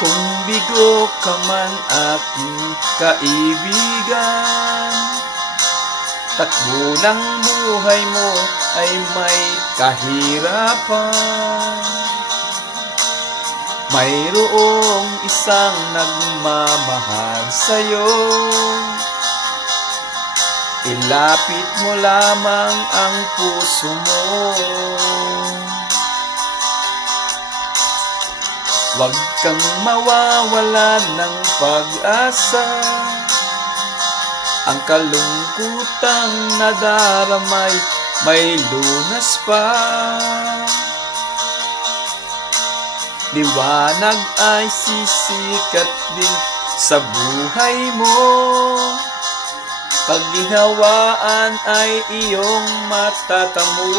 Kung bigo ka man aking kaibigan, takbo ng buhay mo ay may kahirapan. Mayroong isang nagmamahal sa'yo, ilapit mo lamang ang puso mo. Huwag kang mawawalan ng pag-asa, ang kalungkutang nadaramay may lunas pa. Liwanag ay sisikat din sa buhay mo, kaginhawaan ay iyong matatamo.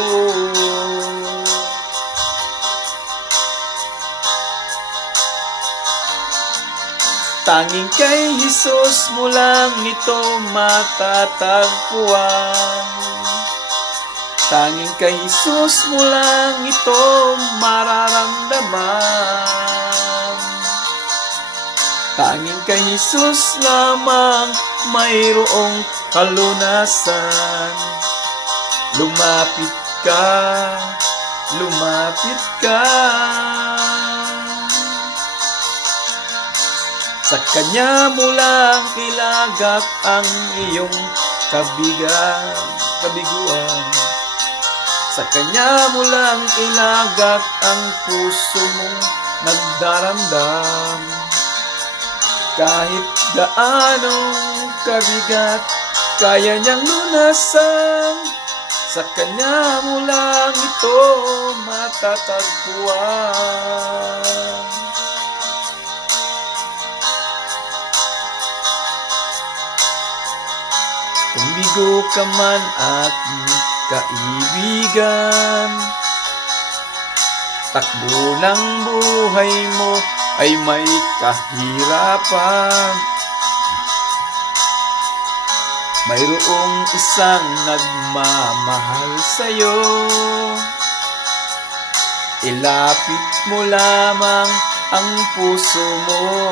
Tanging kay Jesus mo lang ito matatagpuan. Tanging kay Jesus mo lang ito mararamdaman. Tanging kay Jesus lamang mayroong kalunasan. Lumapit ka, lumapit ka. Sa Kanya mo lang ilagak ang iyong kabiguan. Sa Kanya mo lang ilagak ang puso mong nagdaramdam. Kahit gaanong kabigat, kaya niyang lunasan. Sa Kanya mo lang ito matatagpuan. Kung bigo ka man aking kaibigan, takbo ng buhay mo ay may kahirapan. Mayroong isang nagmamahal sa'yo, ilapit mo lamang ang puso mo.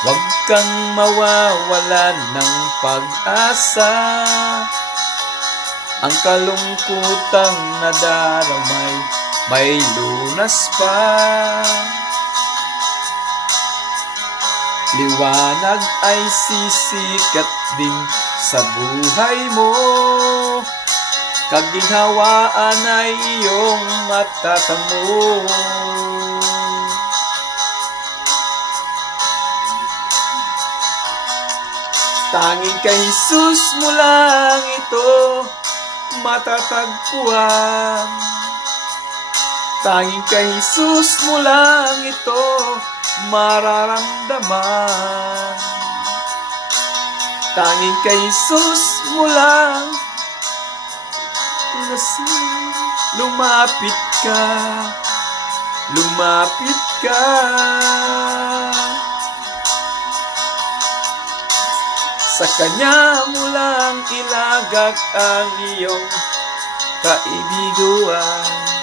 Huwag kang mawawalan ng pag-asa, ang kalungkutang nadaramay may lunas pa. Liwanag ay sisikat din sa buhay mo, kaginhawaan ay iyong matatamo. Tanging kay Jesus mo lang ito matatagpuan. Tanging kay Jesus mo lang ito mararamdaman. Tanging kay Jesus mo lang lumapit ka, lumapit ka. Sa Kanya mo lang ilagak ang iyong kaibiguan.